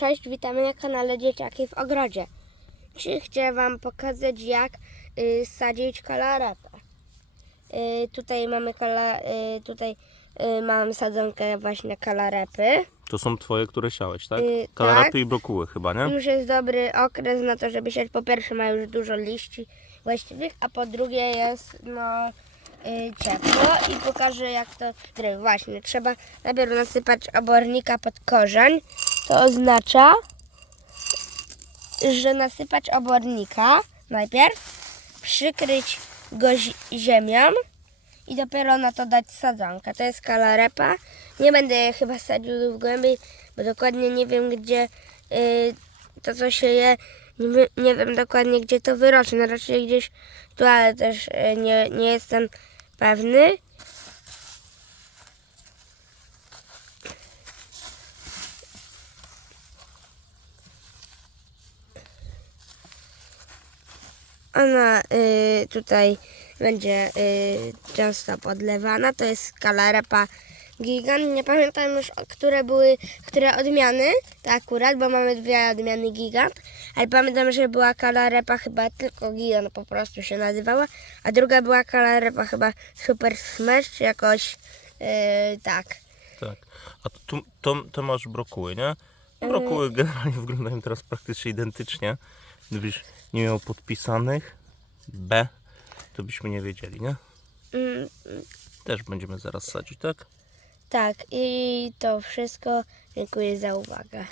Cześć, witamy na kanale Dzieciaki w Ogrodzie. Dzisiaj chcę Wam pokazać jak y, sadzić kalarepę. Y, tutaj mamy kala, y, tutaj y, mam sadzonkę właśnie kalarepy. To są twoje, które siałeś, tak? Y, Kalarapy tak. i brokuły chyba, nie? Już jest dobry okres na to, żeby siać. Po pierwsze ma już dużo liści właściwych, a po drugie jest no y, ciepło i pokażę jak to zrobić. Właśnie, trzeba najpierw nasypać obornika pod korzeń. To oznacza, że nasypać obornika najpierw, przykryć go zi- ziemią i dopiero na to dać sadzonkę. To jest kalarepa. Nie będę chyba sadził w głębiej, bo dokładnie nie wiem gdzie y, to co się je, nie, nie wiem dokładnie gdzie to wyrośnie. No raczej gdzieś tu, ale też y, nie, nie jestem pewny. Ona y, tutaj będzie y, często podlewana. To jest kalarepa gigant. Nie pamiętam już, które były, które odmiany, to akurat, bo mamy dwie odmiany gigant. Ale pamiętam, że była kalarepa chyba tylko gigant po prostu się nazywała, a druga była kalarepa chyba super smash, czy jakoś y, tak. Tak. A to, to masz brokuły, nie? Brokuły generalnie wyglądają teraz praktycznie identycznie. Gdybyś nie miał podpisanych B, to byśmy nie wiedzieli, nie? Mm, Też będziemy zaraz sadzić, tak? tak, i to wszystko. Dziękuję za uwagę.